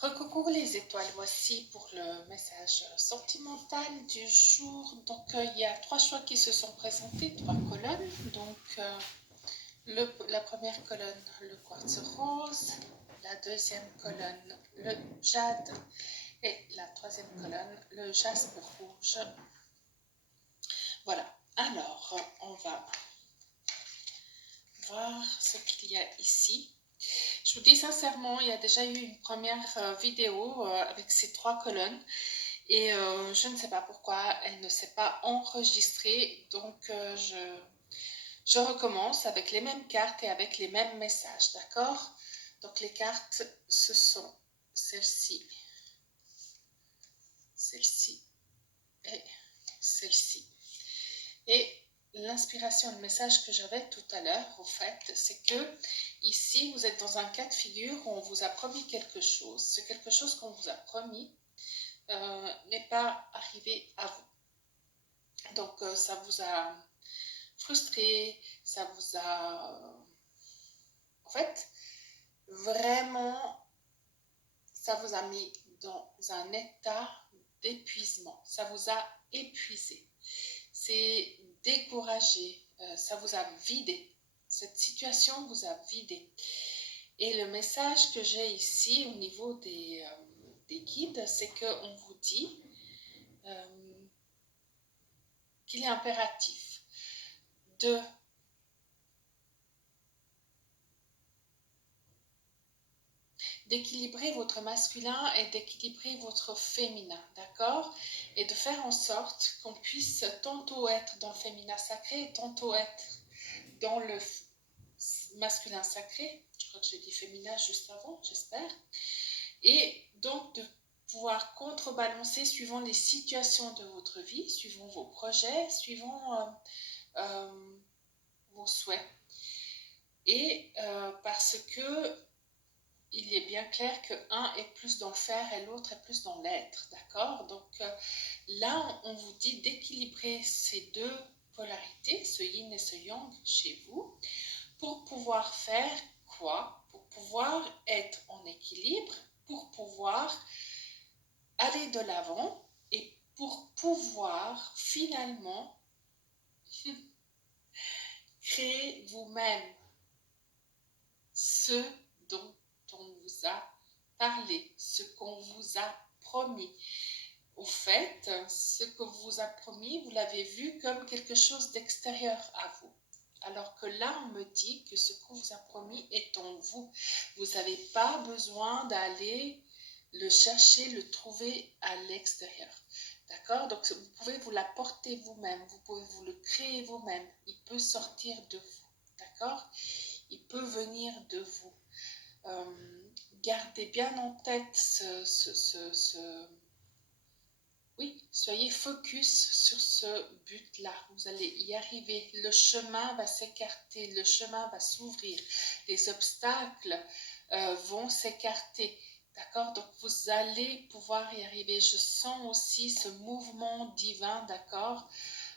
Recoucou les étoiles, voici pour le message sentimental du jour. Donc il y a trois choix qui se sont présentés, trois colonnes. Donc la première colonne, le quartz rose, la deuxième colonne, le jade et la troisième colonne, le jaspe rouge. Voilà, alors on va voir ce qu'il y a ici. Je vous dis sincèrement, il y a déjà eu une première vidéo avec ces trois colonnes et je ne sais pas pourquoi elle ne s'est pas enregistrée, donc je recommence avec les mêmes cartes et avec les mêmes messages, d'accord? Donc les cartes, ce sont celle-ci, celle-ci et celle-ci. Et l'inspiration, le message que j'avais tout à l'heure, au fait, c'est que ici, vous êtes dans un cas de figure où on vous a promis quelque chose. Ce quelque chose qu'on vous a promis n'est pas arrivé à vous. Donc, ça vous a frustré, ça vous a... en fait, vraiment, ça vous a mis dans un état d'épuisement. Ça vous a épuisé. C'est découragé, ça vous a vidé. Cette situation vous a vidé. Et le message que j'ai ici au niveau des guides, c'est qu'on vous dit qu'il est impératif de d'équilibrer votre masculin et d'équilibrer votre féminin, d'accord? Et de faire en sorte qu'on puisse tantôt être dans le féminin sacré, tantôt être dans le masculin sacré. Je crois que j'ai dit féminin juste avant, j'espère. Et donc de pouvoir contrebalancer suivant les situations de votre vie, suivant vos projets, suivant vos souhaits. Et parce que il est bien clair que un est plus dans le faire et l'autre est plus dans l'être, d'accord? Donc là, on vous dit d'équilibrer ces deux polarités, ce yin et ce yang chez vous, pour pouvoir faire quoi? Pour pouvoir être en équilibre, pour pouvoir aller de l'avant et pour pouvoir finalement créer vous-même ce dont on vous a parlé, ce qu'on vous a promis. Au fait, ce que vous a promis, vous l'avez vu comme quelque chose d'extérieur à vous. Alors que là, on me dit que ce qu'on vous a promis est en vous. Vous n'avez pas besoin d'aller le chercher, le trouver à l'extérieur. D'accord? Donc, vous pouvez vous l'apporter vous-même, vous pouvez vous le créer vous-même. Il peut sortir de vous. D'accord? Il peut venir de vous. Gardez bien en tête oui, soyez focus sur ce but-là. Vous allez y arriver. Le chemin va s'écarter, le chemin va s'ouvrir. Les obstacles vont s'écarter. D'accord? Donc vous allez pouvoir y arriver. Je sens aussi ce mouvement divin, d'accord?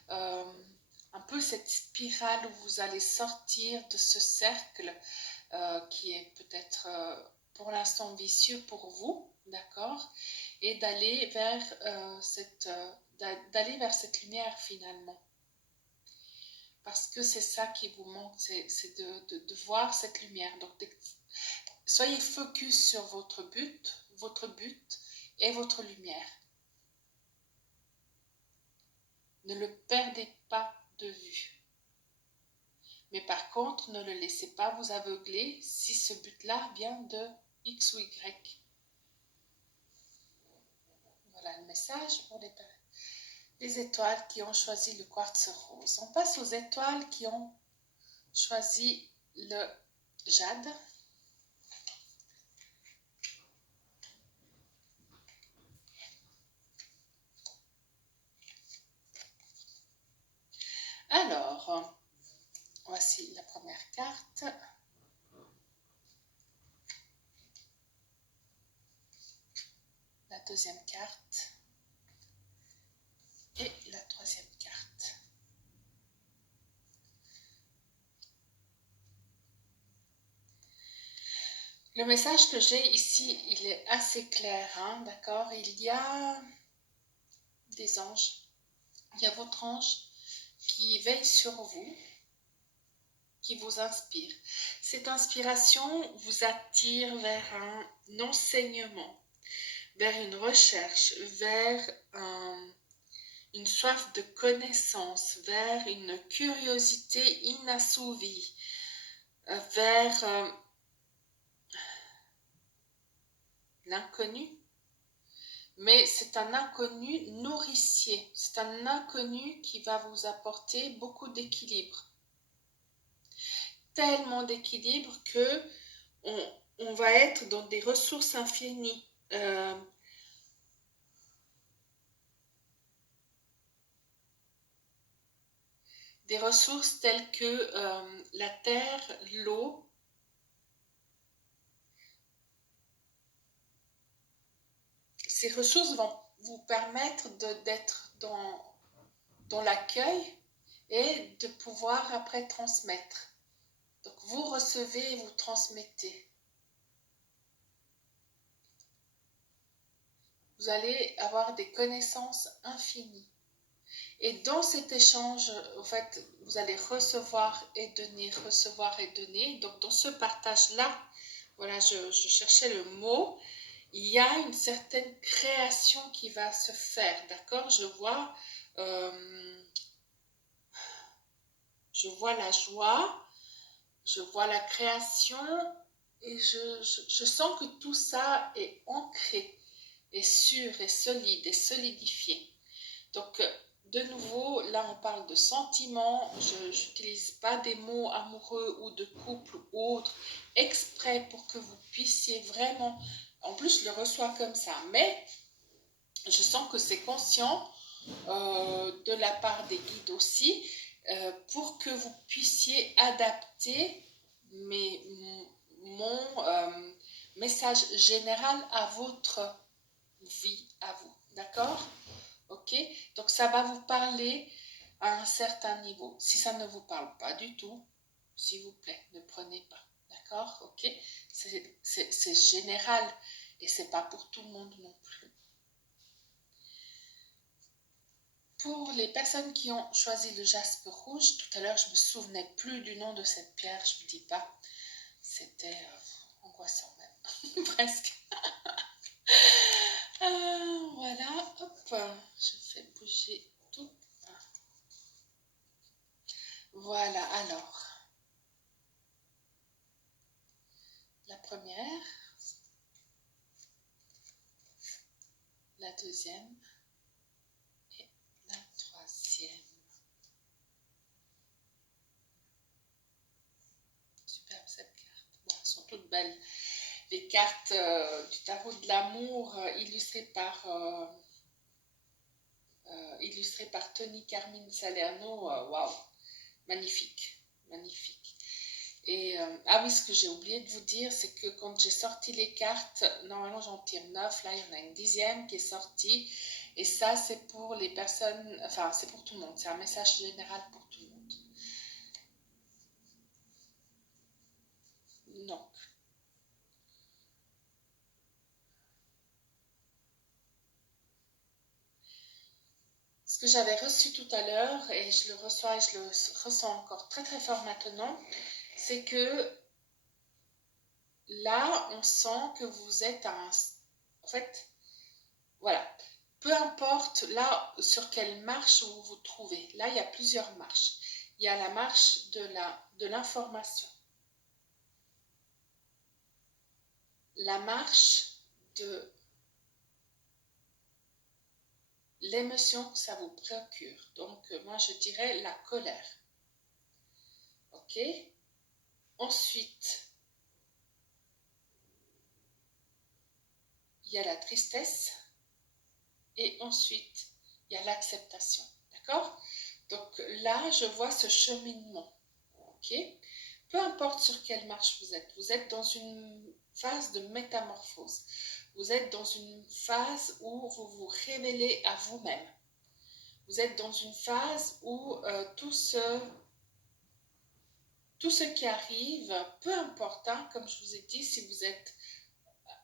Un peu cette spirale où vous allez sortir de ce cercle qui est peut-être pour l'instant vicieux pour vous, d'accord? Et d'aller vers cette lumière finalement. Parce que c'est ça qui vous manque, c'est de voir cette lumière. Donc soyez focus sur votre but et votre lumière. Ne le perdez pas de vue. Mais par contre, ne le laissez pas vous aveugler si ce but-là vient de X ou Y. Voilà le message pour les étoiles qui ont choisi le quartz rose. On passe aux étoiles qui ont choisi le jade. Alors, voici la première carte. La deuxième carte. Et la troisième carte. Le message que j'ai ici, il est assez clair, hein, d'accord? Il y a des anges, il y a votre ange qui veille sur vous, qui vous inspire. Cette inspiration vous attire vers un enseignement, vers une recherche, vers une soif de connaissance, vers une curiosité inassouvie, vers l'inconnu. Mais c'est un inconnu nourricier, c'est un inconnu qui va vous apporter beaucoup d'équilibre. Tellement d'équilibre que on va être dans des ressources infinies. Des ressources telles que la terre, l'eau, ces ressources vont vous permettre d'être dans l'accueil et de pouvoir après transmettre. Donc vous recevez et vous transmettez. Vous allez avoir des connaissances infinies. Et dans cet échange, en fait, vous allez recevoir et donner, recevoir et donner. Donc dans ce partage-là, voilà, je cherchais le mot, il y a une certaine création qui va se faire, d'accord? Je vois la joie, je vois la création et je sens que tout ça est ancré, est sûr, est solide, est solidifié. Donc, de nouveau, là on parle de sentiments, je n'utilise pas des mots amoureux ou de couple ou autres exprès pour que vous puissiez vraiment, en plus je le reçois comme ça, mais je sens que c'est conscient de la part des guides aussi, pour que vous puissiez adapter mon message général à votre vie, à vous, d'accord? Ok, donc ça va vous parler à un certain niveau. Si ça ne vous parle pas du tout, s'il vous plaît, ne prenez pas. D'accord? Ok, c'est général et c'est pas pour tout le monde non plus. Pour les personnes qui ont choisi le jaspe rouge, tout à l'heure je me souvenais plus du nom de cette pierre, je ne vous dis pas. C'était angoissant même, presque. Voilà, hop, je fais bouger tout. Voilà, alors, la première, la deuxième et la troisième. Superbe cette carte. Bon, elles sont toutes belles. Les cartes du tarot de l'amour illustrées par Tony Carmine Salerno. Waouh, magnifique, magnifique. Et ah oui, ce que j'ai oublié de vous dire, c'est que quand j'ai sorti les cartes, normalement j'en tire 9, là il y en a une 10e qui est sortie. Et ça, c'est pour les personnes, enfin c'est pour tout le monde, c'est un message général pour tout le monde. Donc, ce que j'avais reçu tout à l'heure, et je le reçois et je le ressens encore très très fort maintenant, c'est que là, on sent que vous êtes en fait, voilà. Peu importe là sur quelle marche vous vous trouvez. Là, il y a plusieurs marches. Il y a la marche de l'information. La marche de l'émotion que ça vous procure. Donc, moi, je dirais la colère. OK? Ensuite, il y a la tristesse. Et ensuite, il y a l'acceptation. D'accord? Donc là, je vois ce cheminement. Ok? Peu importe sur quelle marche vous êtes dans une phase de métamorphose. Vous êtes dans une phase où vous vous révélez à vous-même. Vous êtes dans une phase où tout se tout ce qui arrive, peu importe, hein, comme je vous ai dit, si vous êtes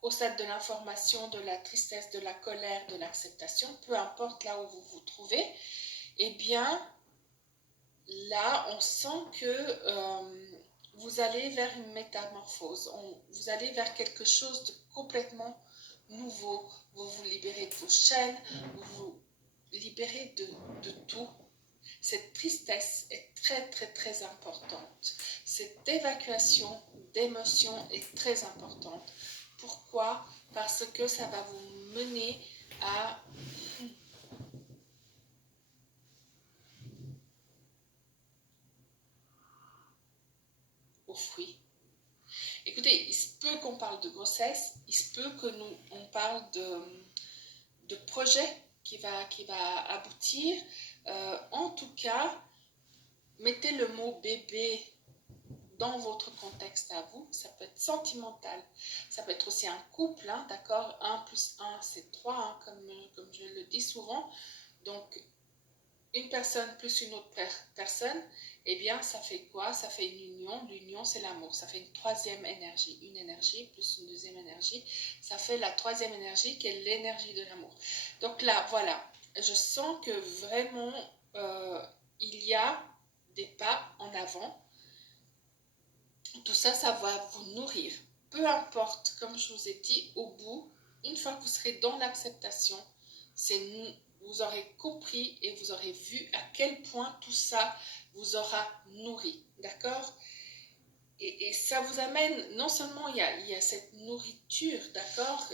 au stade de l'information, de la tristesse, de la colère, de l'acceptation, peu importe là où vous vous trouvez, eh bien, là, on sent que vous allez vers une métamorphose, vous allez vers quelque chose de complètement nouveau. Vous vous libérez de vos chaînes, vous vous libérez de tout. Cette tristesse est très très très importante. Cette évacuation d'émotions est très importante. Pourquoi? Parce que ça va vous mener aux fruits. Écoutez, il se peut qu'on parle de grossesse, il se peut que on parle de projet qui va aboutir. En tout cas, mettez le mot bébé dans votre contexte à vous. Ça peut être sentimental, ça peut être aussi un couple, hein, d'accord? 1 plus 1, c'est 3, hein, comme je le dis souvent. Donc, une personne plus une autre personne, eh bien, ça fait quoi? Ça fait une union. L'union, c'est l'amour. Ça fait une troisième énergie. Une énergie plus une deuxième énergie. Ça fait la troisième énergie qui est l'énergie de l'amour. Donc là, voilà. Je sens que vraiment, il y a des pas en avant. Tout ça, ça va vous nourrir. Peu importe, comme je vous ai dit, au bout, une fois que vous serez dans l'acceptation, vous aurez compris et vous aurez vu à quel point tout ça vous aura nourri. D'accord? Et ça vous amène, non seulement il y a cette nourriture, d'accord?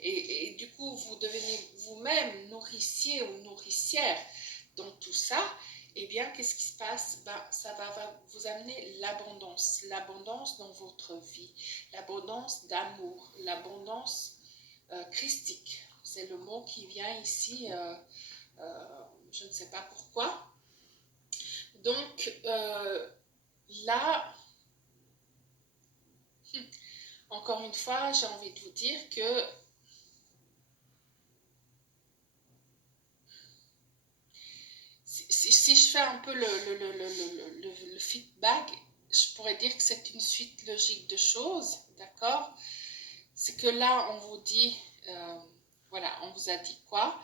Et du coup, vous devenez vous-même nourricier ou nourricière dans tout ça. Eh bien, qu'est-ce qui se passe? Ben, ça va vous amener l'abondance dans votre vie, l'abondance d'amour, l'abondance christique. C'est le mot qui vient ici, je ne sais pas pourquoi. Donc, là, encore une fois, j'ai envie de vous dire que si je fais un peu le feedback, je pourrais dire que c'est une suite logique de choses, d'accord? C'est que là, on vous dit, voilà, on vous a dit quoi?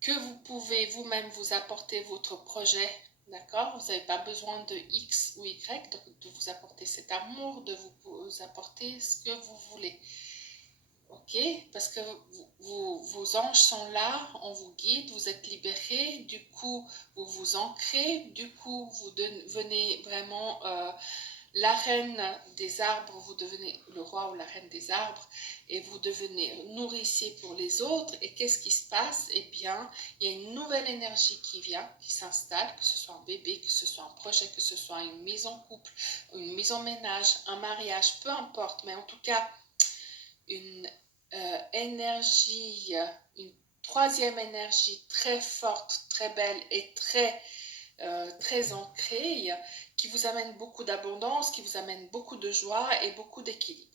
Que vous pouvez vous-même vous apporter votre projet, d'accord? Vous n'avez pas besoin de X ou Y, donc de vous apporter cet amour, de vous apporter ce que vous voulez. Ok? Parce que vos anges sont là, on vous guide, vous êtes libérés, du coup, vous vous ancrez, du coup, vous devenez vraiment la reine des arbres, vous devenez le roi ou la reine des arbres et vous devenez nourricier pour les autres. Et qu'est-ce qui se passe? Eh bien, il y a une nouvelle énergie qui vient, qui s'installe, que ce soit un bébé, que ce soit un projet, que ce soit une maison couple, une maison ménage, un mariage, peu importe, mais en tout cas, une énergie, une troisième énergie très forte, très belle et très ancrée, qui vous amène beaucoup d'abondance, qui vous amène beaucoup de joie et beaucoup d'équilibre.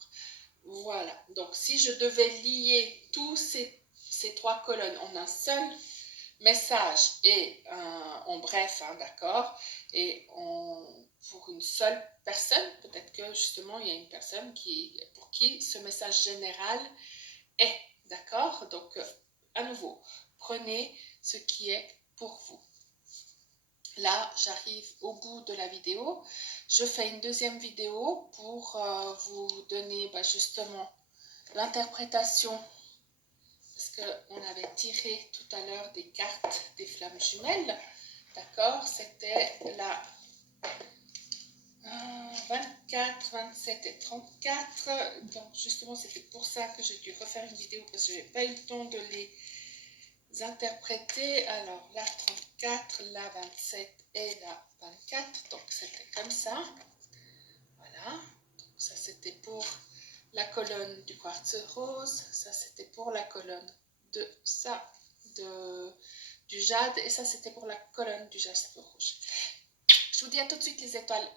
Voilà, donc si je devais lier tous ces trois colonnes en un seul message et en bref, hein, d'accord, et pour une seule personne, peut-être que justement il y a une personne pour qui ce message général est, d'accord? Donc à nouveau, prenez ce qui est pour vous. Là, j'arrive au bout de la vidéo. Je fais une deuxième vidéo pour vous donner justement l'interprétation, parce qu'on avait tiré tout à l'heure des cartes des flammes jumelles. D'accord? C'était la 24, 27 et 34. Donc justement, c'était pour ça que j'ai dû refaire une vidéo, parce que je n'ai pas eu le temps de les interpréter. Alors la 34, la 27 et la 24, donc c'était comme ça. Voilà, donc ça c'était pour la colonne du quartz rose, ça c'était pour la colonne du jade, et ça c'était pour la colonne du jaspe rouge. Je vous dis à tout de suite les étoiles.